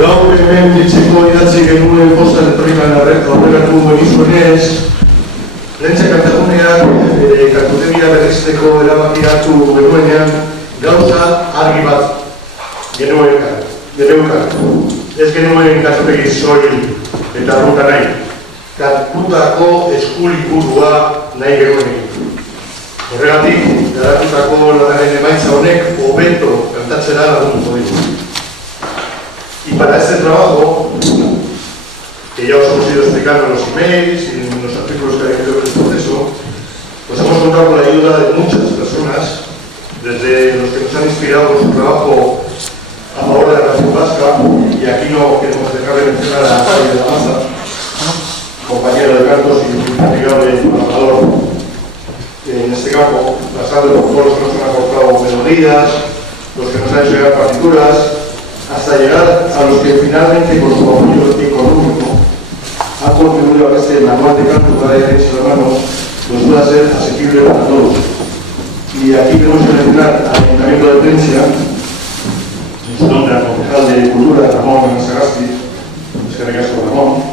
Gaur hemen etxeko idatzi genuen posta elektronikaren aurreratu genizuenez, Lentsa Kataguneak kartutegia berrizteko erabaki hartu genuenean gauza argi bat geneukan. Ez genuen kartutegi soil eta arruka nahi. Kartutako eskuliburua nahi genuen. Horregatik, garatutako lanaren emaitza honek hobeto kantatzera lagunduko ditu. Y para este trabajo, que ya os hemos ido explicando en los emails y en los artículos que hay en el proceso, pues hemos contado con la ayuda de muchas personas, desde los que nos han inspirado con su trabajo a favor de la nación vasca, y aquí no queremos dejar de mencionar a Javier de la Maza, compañero de cantos y infatigable trabajador en este campo, pasando por todos los que nos han aportado melodías, los que nos han hecho llegar partituras, hasta llegar a los que finalmente con su apoyo económico han contribuido a que este manual de canto para el derecho de mano pues pueda ser asequible para todos. Y aquí tenemos que mencionar al Ayuntamiento de Plentzia, en su nombre al concejal de Cultura, Ramón Sagasti, es que me caso Ramón,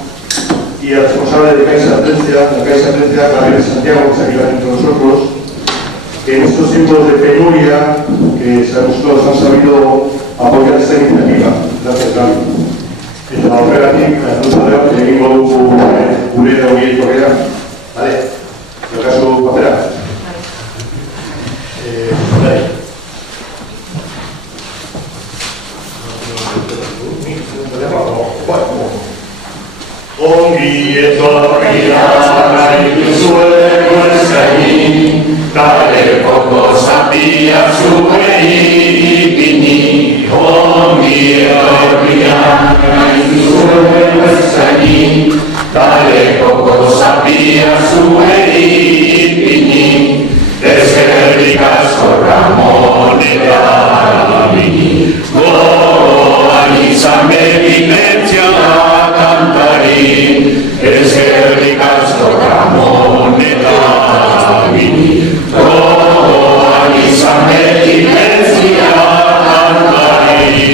y al responsable de Caixa Plentzia, Javier Santiago, que está aquí también con nosotros, que en estos tiempos de penuria, que sabemos todos han sabido apoyar esta iniciativa. Gracias, Gaby. Eta horregatik, duzaleo, egingo dugu gure daugien korrea. Vale? Jokazu papera. Ongi etorria nahi duzuego eskaini, kale koko zapia zuei ipini. Ongi etorria nahi duzuego eskaini, kale koko zapia zuei ipini. Eskerrik asko Ramon eta Gabini, gogoan izan beti Plentzia kantari. Eskerrik asko Ramon eta Gabini, gogoan izan beti Plentzia kantari.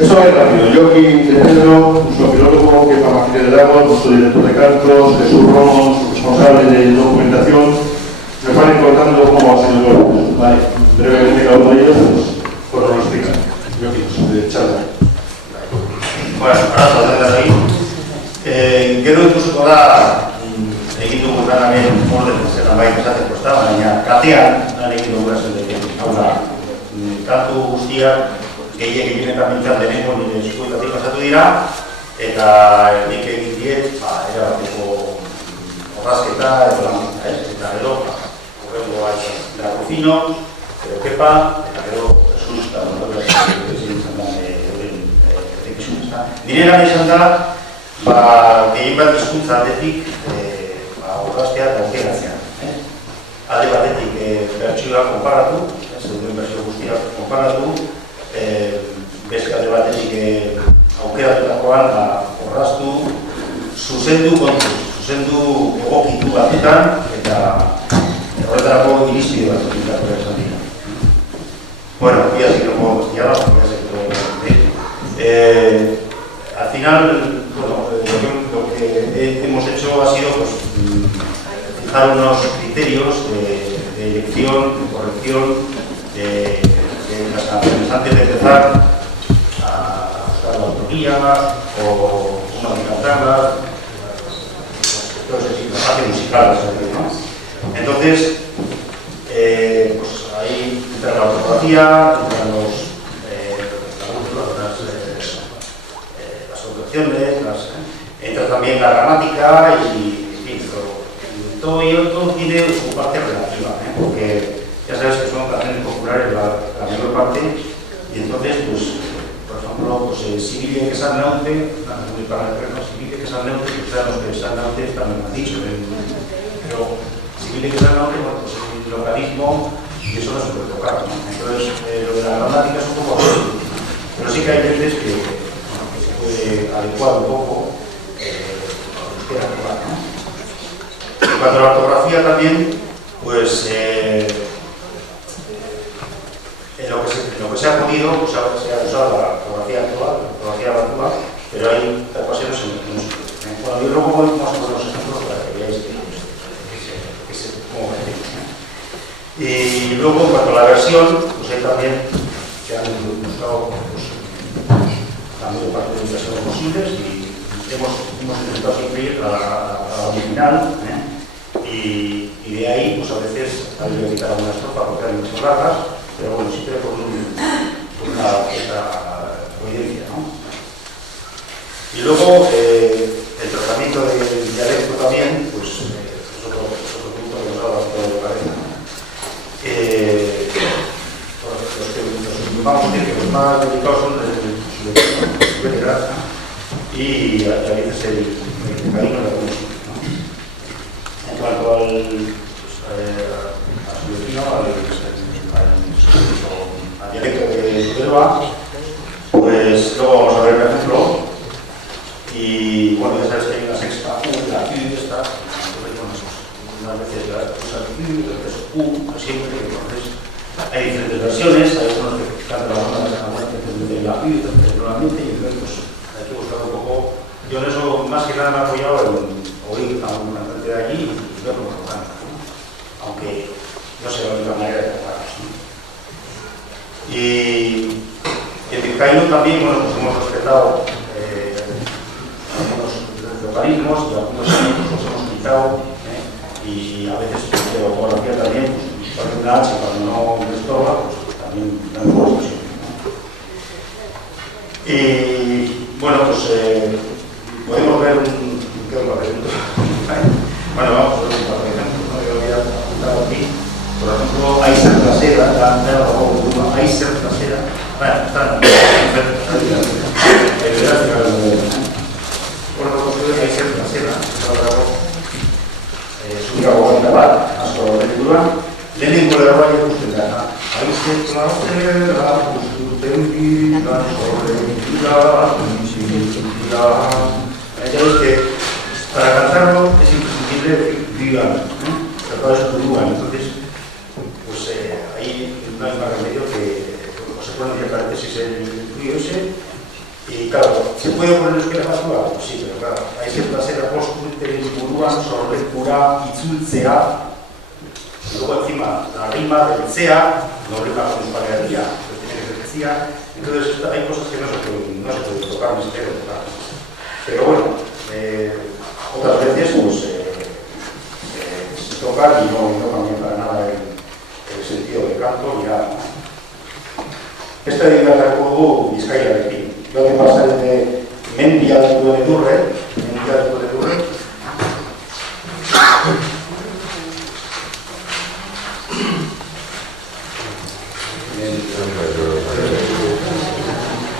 Eso es rápido. Joaquín de Pedro, nuestro filólogo, que para lideramos, nuestro director de cantos, Jesús Romo, responsable de documentación, nos van contando cómo ha sido el curso. Vale, brevemente cada uno de ellos, pues nos lo explican. Joaquín, de charla. Bueno, ahora desde ahí. Gero ikusiko da, egin dugu garamen orden zerran bai esate kosta, baina katean egin dugu garazen hau da, kantu guztiak gehienetan mintzat deneko nire eskuetatik pasatu dira, eta nik egin diet, erabateko horrazketa, eta gero, horrengo Drago Fino, gero Kepa, eta gero Jesus, eta ezin izan da egin da. Nire lan izan da, gehien bat hizkuntza aldetik horraztea eta aukeratzea. Alde batetik bertsioa konparatu, zeuden bertsio guztiak konparatu, beste alde batetik aukeratutakoan horraztu, zuzendu kontuz, zuzendu egokitu batetan, eta horretarako irizpide bat zutitako esan dira. Bueno, ya sí que lo puedo investigar, ya sé que lo voy a al final, bueno, lo que hemos hecho ha sido pues, fijar unos criterios de elección, de corrección de las canciones antes de empezar a buscar la autoría o una de cantarlas. claro, ¿no? Entonces, pues ahí entra la ortografía, entran las contracciones, entra también la gramática y, en fin, todo ello tiene su parte relativa, porque ya sabes que son canciones populares la mayor parte, y entonces, pues, por ejemplo, pues Sibille que San Naute, para el Sibille que San Naute, que sabemos que San Naute también lo han dicho, pero Sibille que San Naute, bueno, pues el localismo, y eso no se puede tocar, ¿no? Entonces, lo de la gramática es un poco así, pero sí que hay veces que, bueno, que se puede adecuar un poco lo que quiera jugar, ¿no? En cuanto a la ortografía también, pues en lo que se ha podido, pues, se ha usado la ortografía actual, la ortografía actual, pero hay ocasiones en que no se puede. Bueno, yo luego voy más o menos los ejemplos para que veáis cómo me digo. Y luego, en cuanto a la versión, pues hay también que han buscado pues, la mayor parte de las versiones posibles y hemos intentado siempre ir a la original, y de ahí, pues a veces hay que quitar alguna estrofa porque hay muchas largas, pero bueno, siempre con una cierta coherencia, ¿no? Y luego, el tratamiento del dialecto también, pues es otro punto que nos ha dado de la cabeza, ¿no? Vamos a decir que los más dedicados son su letra y a veces el camino de la música, ¿no? En cuanto al dialecto de Huelva, pues luego vamos a ver el ejemplo. Y bueno, ya sabes que hay una sexta U, la U esta, entonces, bueno, unas veces la usa U, otras U, siempre, entonces hay diferentes versiones, hay algunos que cantan algunas veces de la U, otras normalmente, y entonces pues hay que buscar un poco. Yo en eso más que nada me he apoyado en oír a una gente de allí y ver cómo lo cantan, ¿no? Aunque no sé la única manera de tocarlos, ¿no? Y en Vizcaíno también, bueno, pues hemos respetado algunos localismos y algunos los hemos quitado, y a veces de ortografía también, pues, para una H cuando no me estorba, pues también damos expresión, ¿no? Y bueno, pues podemos ver ¿qué os lo pregunto? Bueno, vamos a ver un par de ejemplos, ¿no? Yo había apuntado aquí, por ejemplo, Aiser trasera, Aiser trasera, bueno, está Aiser trasera, subir a Bogotá, hasta la lectura, lehenengo lerroa ikusten da. Aiser trasera, ikusten dira, sobreventura, ya ves que para cantarlo es imprescindible decir digan, pero todo eso dudan, entonces pues ahí no hay más remedio que se pone entre paréntesis el ese, y claro, ¿se puede poner euskera basura? Pues sí, pero claro, ahí se puede hacer apostulteren buruan sorbetkura itzultzea, y luego encima la rima del CEA no rima con Euskal Herria, pero tiene que ser decía, entonces hay cosas que no se pueden tocar ni se deben tocar. Pero bueno, otras veces pues se tocan y no cambian para nada el sentido del canto ni nada. Esta idea de juego Bizkaia de aquí. Lo que pasa es de Mendia de Durre,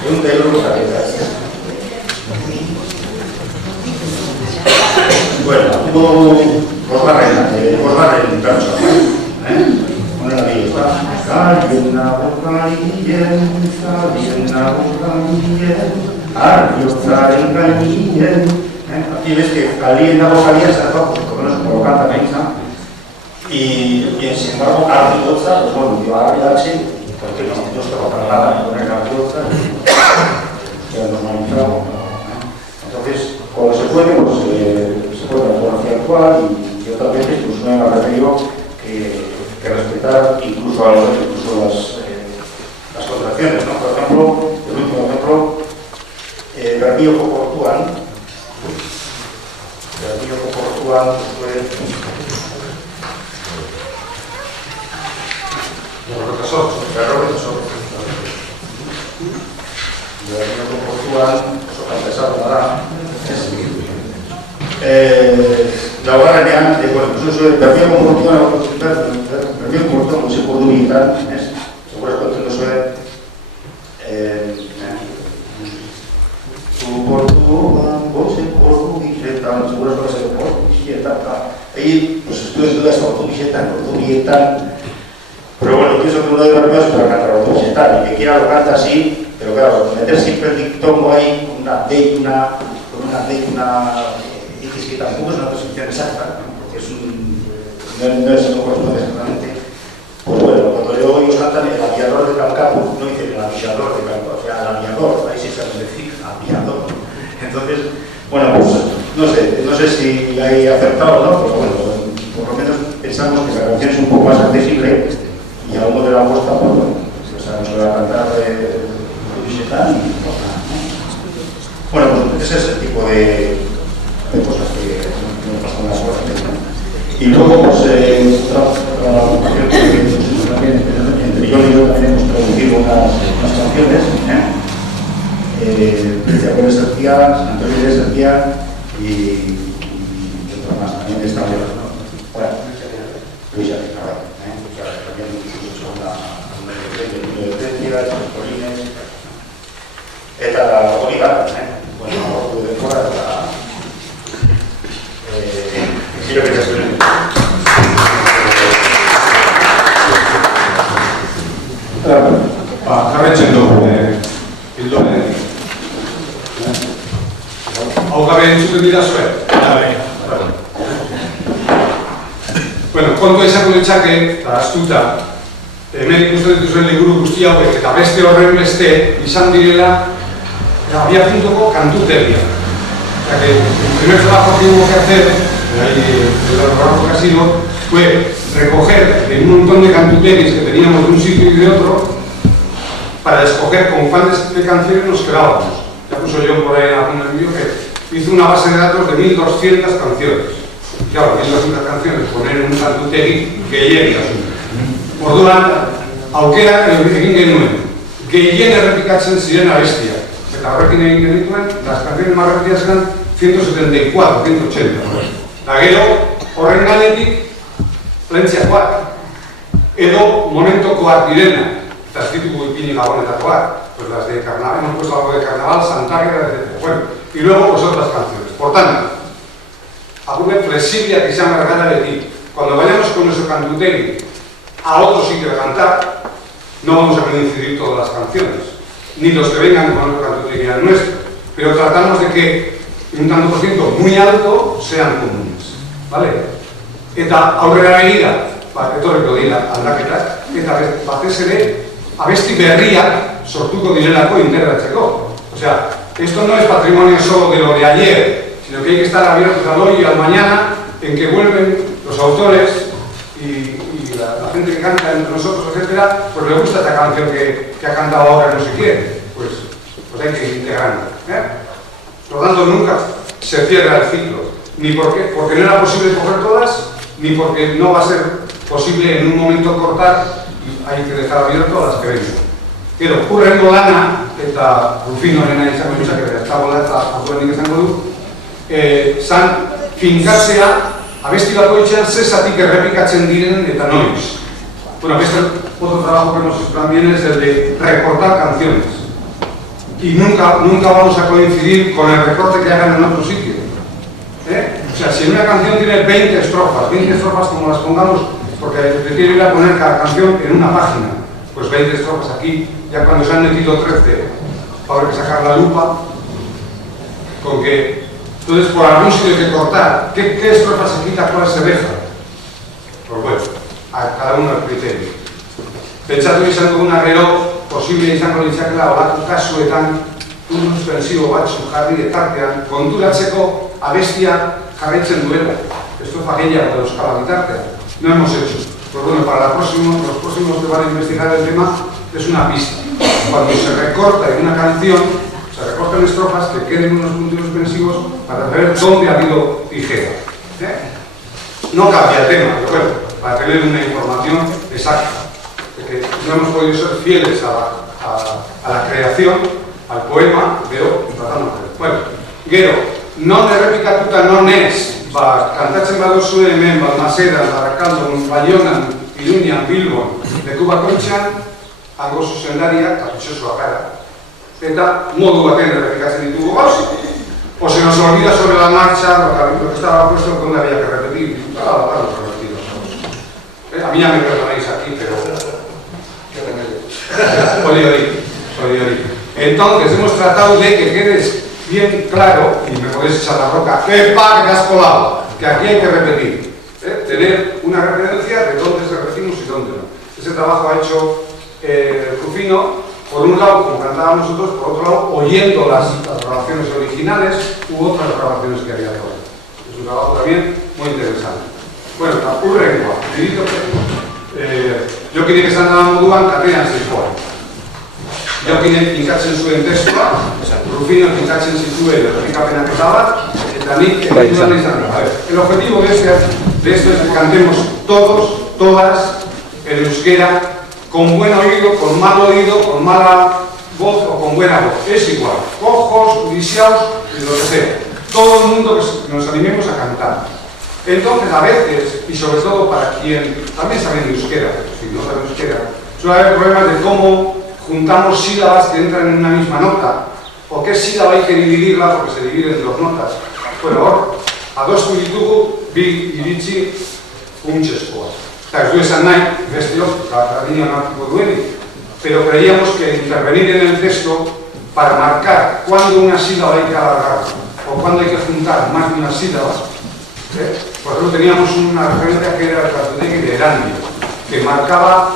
un de los bueno, Bosbarren pertsa, honen ari, Zarien nago gaien, Arriotzaren gainien. Aquí ves que Calien nago gaien se acaba, pues por lo menos como lo canta Mensa, y sin embargo Arriotza, pues bueno, yo ARH, porque no estaba para nada en poner Arriotza, queda normalizado. Entonces, cuando se puede, pues se puede la ortografía actual y otras veces pues no hay más remedio que respetar incluso las contracciones, ¿no? Por ejemplo, el último ejemplo, Garbio Coportuan, portuan, laugarrenean, bermio konportuan musiko dubietan, seguraz kontzen duzue, portuan, musiko dubietan, seguraz kontzen duzue, ahí, pues estudios dudas portugietan, pero bueno, pienso que uno de los primeros es para cantar portugietan, y que quiera lo canta así, pero claro, meter siempre el dictongo ahí, con una D y una X que tampoco es una prescripción exacta, porque es no corresponde exactamente. Pues bueno, cuando ellos cantan el aviador de Calcapo, no dicen el aviador de Calcapo, o sea, el aviador, ahí sí se hace decir aviador. Entonces, bueno, pues no sé si hay acertado o no, pero bueno, por lo menos pensamos que la canción es un poco más accesible y a uno de la apuesta, pues bueno, o sea, nos va a cantar de Vichetán y bueno, pues ese es el tipo de cosas que nos pasan en las horas. Y luego, pues, otra ocasión que también entre yo y yo también hemos traducido unas canciones, Precia Sertía, Antonio de Sertía y otra más, también de esta manera. Bueno, Luisa de Carvalho, también hemos hecho una de Precia, de Polines, eta hori da, bueno, ordu denbora eta quiero que te suene. Jarraitzen dugu, bildu benetik. Hau gabe entzuten dira zuen? Bueno, kontua izango ditzake, eta astuta, hemen ikusten dituzuen liburu guzti hauek eta beste horren beste izan direla abiapuntuko kantutegia. O sea que el primer trabajo que hubo que hacer el trabajo que ha sido fue recoger un montón de cantuteris que teníamos de un sitio y de otro para escoger con cuáles de canciones nos quedábamos. Ya puso yo por ahí en algún vídeo que hizo una base de datos de 1200 canciones. Claro, 1200 canciones, poner un cantuteri que llegue a su. Orduan, aukera egin genuen, gehiene errepikatzen ziren abestia. Eta horrekin egin genituen, las canciones más repetidas eran 174, 180. Eta gero, horren gainetik, plentziakoak, edo momentokoak direna, eta ez ditugu ipini gabonetakoak, pues las de carnaval, hemos puesto algo de carnaval, Santaria, etc. Bueno, y luego pues otras canciones. Por tanto, apurre flexible que se llama regala de ti. Cuando vayamos con nuestro cantuteri a otro sitio de cantar, no vamos a coincidir todas las canciones, ni los que vengan con nuestra cantutería nuestra, pero tratamos de que un tanto por ciento muy alto sean comunes, ¿vale? Eta aurrera begira, etorriko dira aldaketak, eta batez ere abesti berriak sortuko direlako integratzeko. O sea, esto no es patrimonio solo de lo de ayer, sino que hay que estar abiertos al hoy y al mañana, en que vuelven los autores y la gente que canta entre nosotros, etcétera, pues le gusta esta canción que ha cantado ahora no sé quién, pues hay que ir integrando. Por lo tanto, nunca se cierra el ciclo, ni porque no era posible coger todas, ni porque no va a ser posible en un momento cortar, y hay que dejar abierto a las que vengan. Gero, hurrengo lana, eta Rufinoren izango ditzake, ez dagoela eta aurrenik izango du, zan finkatzea abesti bakoitzean zezatik errepikatzen diren eta noiz. Bueno, otro trabajo que hemos hecho también es el de recortar canciones. Y nunca vamos a coincidir con el recorte que hagan en otro sitio. O sea, si una canción tiene 20 estrofas como las pongamos, porque prefiero ir a poner cada canción en una página, pues 20 estrofas aquí, ya cuando se han metido 13, habrá que sacar la lupa, con que, entonces por algún sitio hay que cortar, ¿qué estrofas se quita, cuáles se deja? Pues bueno, a cada uno el criterio. Pentsatu izango duna gero, posible izango ditzakela olatu kasuetan, un suspensibo batzuk jarri etartean, konturatzeko abestia jarraitzen duela. Estrofa gehiago de euskal bitartean. No hemos hecho. Pues bueno, para los próximos que van a investigar el tema, es una pista. Cuando se recorta en una canción, se recortan estrofas que queden unos puntos suspensivos para ver dónde ha habido tijera. no cambia tema, pero bueno, para tener una información exacta. Que no hemos podido ser fieles a la creación, al poema, pero tratamos de ver. Bueno, gero, non errepikatuta non ez, kantatzen baduzue hemen, Balmaseran, Barakaldon, Baionan, Iruñan, Bilbon, leku bakoitzean, hango zuzendaria, kapitxosoa gara. Eta modu baten errepikatzen ditugu gauz, o se nos olvida sobre la marcha lo que estaba puesto donde había que repetir. A mí ya me perdonáis aquí, pero... Solidaridad. Entonces, hemos tratado de que quedes bien claro, y me podéis echar la roca, ¡qué pa que has colado! Que aquí hay que repetir. Tener una referencia de dónde se repetimos y dónde no. Ese trabajo ha hecho Rufino, por un lado, como cantábamos nosotros, por otro lado, oyendo las grabaciones originales u otras grabaciones que había por ahí. Es un trabajo también muy interesante. Bueno, la urrengua, jokin esan da moduan katean zikoa. Jokin finkatzen zuen testua, Rufino finkatzen zituen errepikapenak eta bat, eta nik egituan izan da. El objetivo de esto es que cantemos todos, todas, en euskera, con buen oído, con mal oído, con mala voz o con buena voz. Es igual, cojos, lisiados, lo que sea. Todo el mundo que nos animemos a cantar. Entonces, a veces, y sobre todo para quien también sabe de euskera, si no sabe euskera, suele haber problemas de cómo juntamos sílabas que entran en una misma nota, o qué sílaba hay que dividirla, porque se dividen en dos notas. Bueno, adostu ditugu bi iritzi funtsezkoa. Eta ez du esan nahi, besteok, adina onartuko duenik, pero creíamos que intervenir en el texto para marcar cuándo una sílaba hay que alargar o cuándo hay que juntar más de una sílaba. Por ejemplo, teníamos una referencia que era el Cartutegui de Erandio, que marcaba,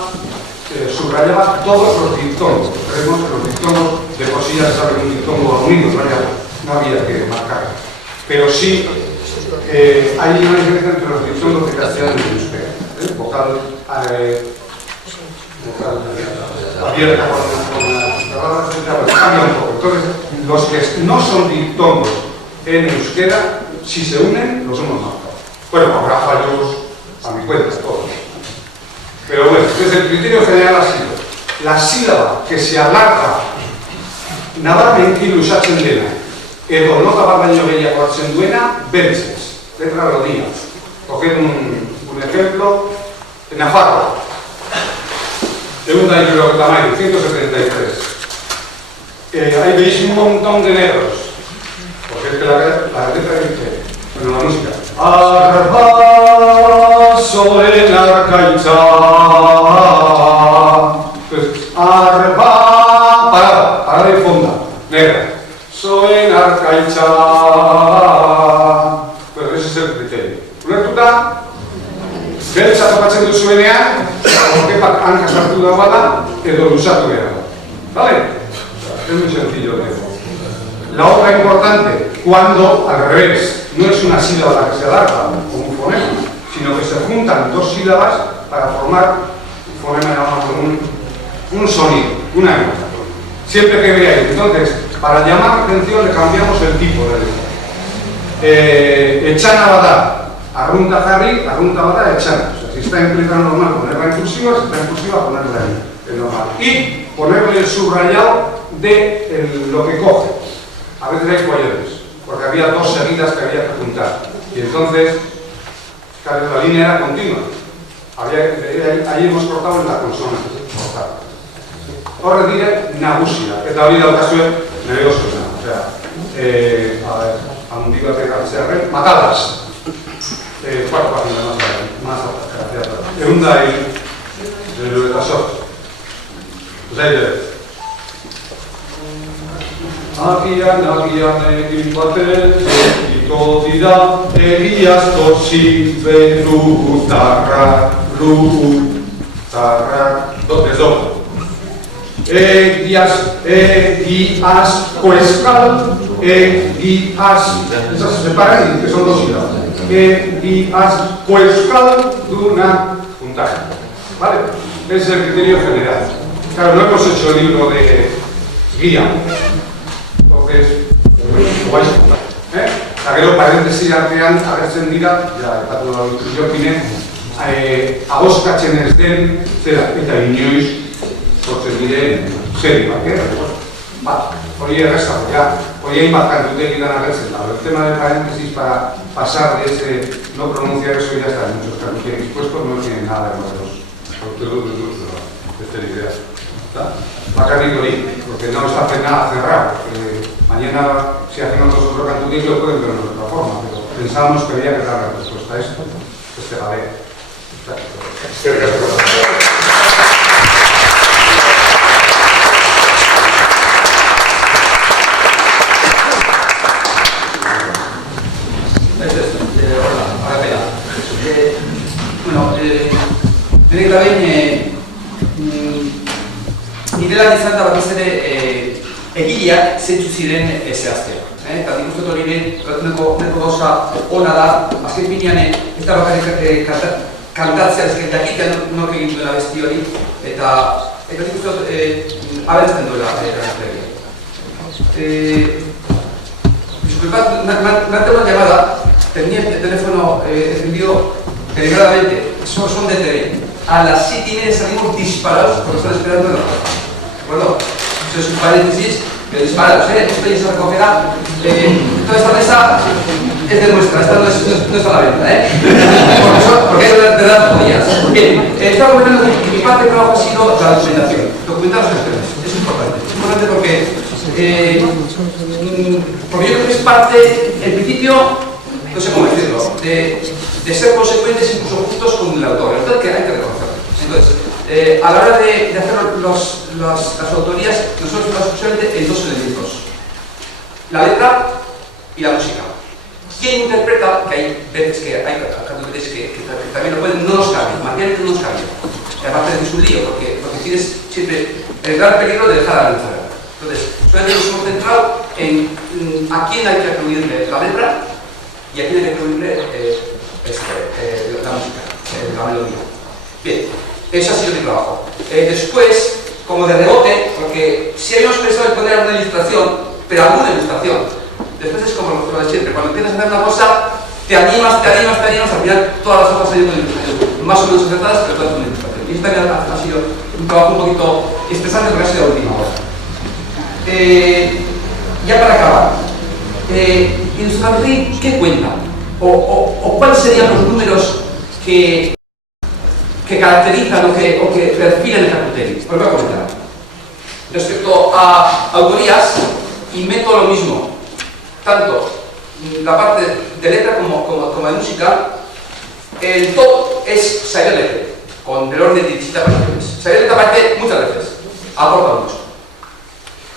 subrayaba todos los dictongos. Creemos que los dictongos de por sí ya se sabe un dictongo unido, no había que marcar. Pero sí hay una diferencia entre los dictongos de castellano y de euskera. Vocal abierta con las palabras, cambia un poco. Entonces, los que no son dictongos en euskera, si se unen, los hemos marcado. Bueno, habrá fallos a mi cuenta, todos. Pero bueno, desde el criterio general ha sido la sílaba que se alarga nabarmenki usatzen dena, edo nota bat baino gehiago hartzen duena, beltzez, letra melodía. Coged un ejemplo, Nafarroa, 173. Ahí veis un montón de negros, porque es que la letra dice, bueno, la música, Arba soen arkaitza, pues Arba, parada y fonda, negra, soen arkaitza, pues ese es el criterio. Ulertuta, beltza topatzen duzuenean, orkepak hanka sartu da bada, edo lusatu behar da. ¿Vale? Es muy sencillo. La otra importante, cuando al revés, no es una sílaba la que se alarga, como un fonema, sino que se juntan dos sílabas para formar un fonema llamado un sonido, una nota. Siempre que veáis, entonces, para llamar la atención le cambiamos el tipo de letra. Etxana bada, arrunta jarri, arrunta bada, etxana. O sea, si está en letra normal, ponerla en cursiva, si está en cursiva, ponerla en normal. Y ponerle el subrayado de lo que coge. A veces hay cuellones, porque había dos seguidas que había que juntar. Y entonces, claro, la línea era continua. Ahí hemos cortado en la consonante. Horre dire, nagusia. Eta hori daukazue, nire gozuna. O sea, a ver, handi batek hartzearen, matadas. Cuarto página más atrás. Eunda y la sort. Zaire. Agian egin baten, iko dira, egiazko ziberutarrak, ez doble. Egiazko eskal, esas se separan, que son dos sílabas. Egiazko eskal, duna, juntar. ¿Vale? Ese es el criterio general. Claro, no hemos hecho el libro de guía. Entonces, lo vais a juntar. eta gero parentesi artean agertzen dira, ja, epatu da Jopinen, agoskatzen ez den, zera, eta inoiz sortzen diren seri bat, hori erreza, hori hain bat kantutegitan agertzen da. El tema de paréntesis para pasar de ese no pronunciar eso ya está en muchos cantutegios puestos, no tiene nada de los autores de esta idea. Bacarrik hori, porque no está nada cerrado, porque mañana si hacemos otro cantutejo lo pueden ver de otra forma, pero pensábamos que había que dar la respuesta a esto, a ver. Nire da behin, nire lan izan da batez ere egileak zeintzu ziren zehaztea. Eta nik uste hori neko gauza ona da, azken finean ez da bakarrik kantatzea ezken jakitean nork egin duela besti hori, eta nik uste abertzen duela kantatzea. Disculpad, me han dado una llamada, tenía el teléfono encendido deliberadamente, son de TV. A las 7:30 salimos disparados porque están esperando en la puerta. ¿De acuerdo? Eso es un paréntesis, pero disparados, esto ya se recogerá. Toda esta mesa es de nuestra, esta no está a la venta, porque hay de verdad joyas. Bien, estaba comentando que mi parte de trabajo ha sido la documentación. Documentar las cuestiones, es importante. Es importante porque yo creo que es parte, en principio, no sé cómo decirlo, de ser consecuentes, incluso justos con el autor. El autor que hay que reconocerlo. Entonces, a la hora de hacer las autorías, nosotros nos basamos en dos elementos: la letra y la música. ¿Quién interpreta? Que hay veces que hay cantantes que también lo pueden, no nos cambien, materialmente no nos cambien. Aparte de que es un lío, porque tienes siempre el gran peligro de dejar a la letra. Entonces, solamente nos hemos centrado en a quién hay que atribuirle la letra y a quién hay que atribuirle la música, la melodía. Bien, eso ha sido mi trabajo. Después, como de rebote, porque si habíamos pensado en poner alguna ilustración, pero alguna ilustración, después es como lo de siempre, cuando empiezas a hacer una cosa, te animas, al final todas las hojas salen con ilustración, más o menos acertadas, pero todas con ilustración. Y esto también ha sido un trabajo un poquito estresante porque ha sido la última hora. Ya para acabar, Ilustratori, ¿qué cuenta? ¿O cuáles serían los números que caracterizan o que perfilan el Carcuterio? Os voy a comentar. Respecto a autorías, y meto lo mismo, tanto la parte de letra como de música, el top es Xavier Letre, con el orden de 17 apariciones. Xavier Letre aparece muchas veces, aporta mucho.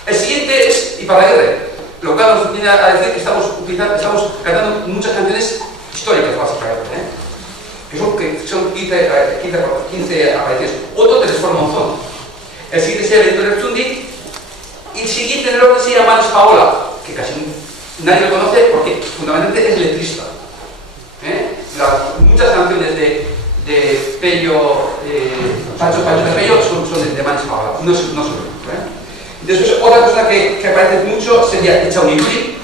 El siguiente es Iparraguirre, lo cual nos viene a decir que estamos cantando muchas canciones históricas, básicamente, que son 15 apariciones. Otro Telesfor Monzón. El siguiente sería Benito Lerchundi, y el siguiente en el orden sería Manos Paola, que casi nadie lo conoce porque fundamentalmente es letrista. Muchas canciones de Pello, Pancho de Pello son de Manos Paola, no son. Después, otra cosa que aparece mucho sería Echaunipri,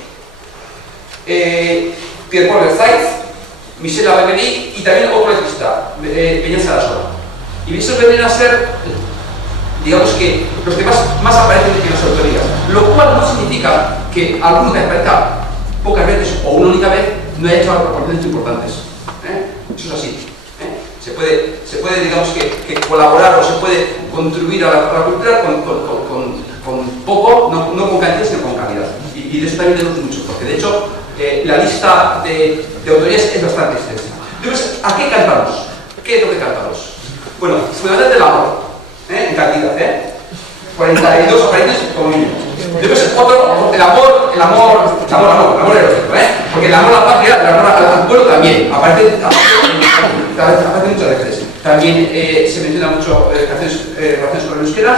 Pierre-Paul Versailles, Michel Abemery y también otro letrista, Peña Sarasola. Y esos vendrían a ser, digamos que, los que más aparecen en las autorías, lo cual no significa que alguno que aparezca pocas veces o una única vez no haya hecho aportaciones importantes. Eso es así. Se puede digamos que colaborar o se puede contribuir a la cultura con poco, no con cantidad, sino con calidad. Y de eso también tenemos mucho, porque de hecho la lista de autorías es bastante extensa. Entonces, ¿a qué cantamos? ¿Qué es lo que cantamos? Bueno, fundamentalmente el amor, en cantidad, 42 apariciones como mínimo. Después otro, el amor erótico, porque el amor a la patria, el amor al pueblo también, aparece muchas veces. También se menciona mucho relaciones con el euskera.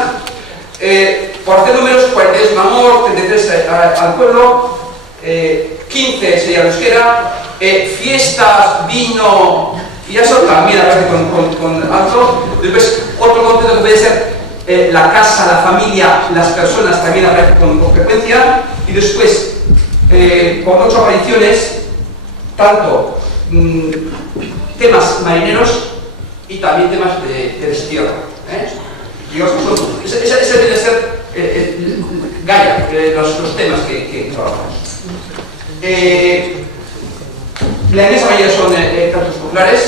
Por hacer números, 42 el amor, 33 al pueblo, 15 sería el euskera, fiestas, vino, y eso también aparece con alto. Después otro concepto que puede ser la casa, la familia, las personas también aparecen con frecuencia. Y después con 8 apariciones, tanto temas marineros y también temas de destierro. Digamos que ese debe ser Gaia, los temas que trabajamos. La inmensa mayoría son cantos populares.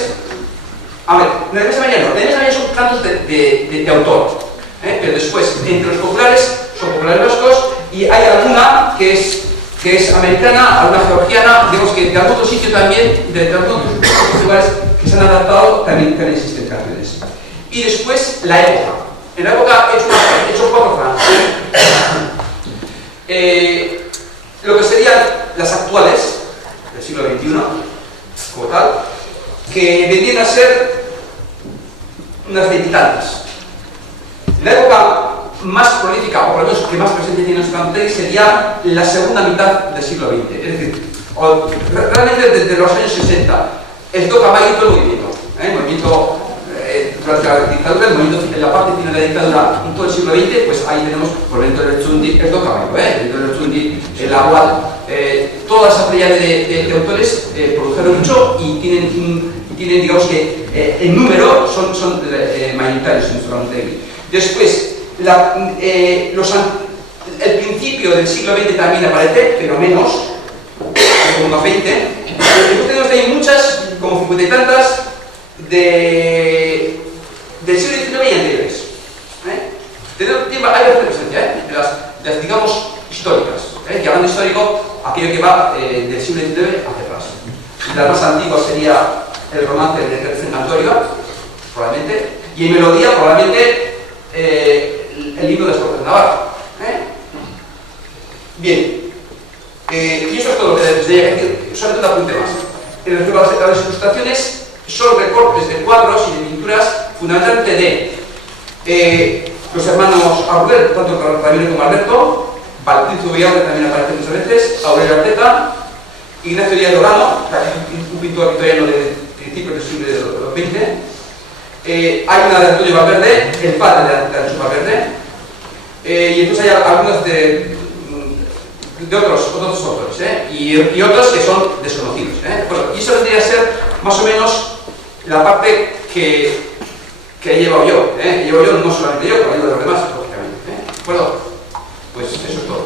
A ver, la inmensa mayoría son cantos de autor. Pero después, entre los populares, son populares vascos y hay alguna que es americana, alguna georgiana, digamos que de algún otro sitio también, de algunos otros lugares que se han adaptado, también existen canciones. Y después, la época. En la época he hecho 4 franjas. Lo que serían las actuales, del siglo XXI, como tal, que vendrían a ser unas 20 y tantas. La época más prolífica, o por lo menos que más presencia tiene en nuestro cantante, sería la segunda mitad del siglo XX. Es decir, realmente desde los años 60, el Tocamayo y todo el movimiento, durante la dictadura, en la parte final de la dictadura, en todo el siglo XX, pues ahí tenemos por dentro del Chundi, el Tocamayo, dentro del Chundi, el Agual, toda esa playa de autores produjeron mucho y tienen digamos que en número son mayoritarios en nuestro cantante. Después, el principio del siglo XX también aparece, pero menos, como unos 20. Después tenemos ahí muchas, como 50 y tantas, del siglo XIX y anteriores. Hay bastante presencia, de las, digamos, históricas. Y hablando de histórico, aquello que va del siglo XIX hacia atrás. La más antigua sería el romance de Antorio, probablemente, y en melodía, probablemente, el himno de Escortes de Navarra. Bien, y eso es todo lo que les debería decir, solamente un apunte más. Las ilustraciones son recortes de cuadros y de pinturas fundamentalmente de los hermanos Arruel, tanto Ramiro como Alberto, Valpincio Villarreal también aparece muchas veces, Aurelio Arteta, Ignacio Díaz Lorano, un pintor victoriano de principios del siglo XX. Hay una de Antonio Valverde, el padre de Antonio Valverde, y entonces hay algunas de otros autores, y otros que son desconocidos. Bueno, y eso vendría a ser más o menos la parte que he llevado yo. Llevo yo no solamente yo, pero ayudo de los demás, lógicamente. Bueno, pues eso es todo.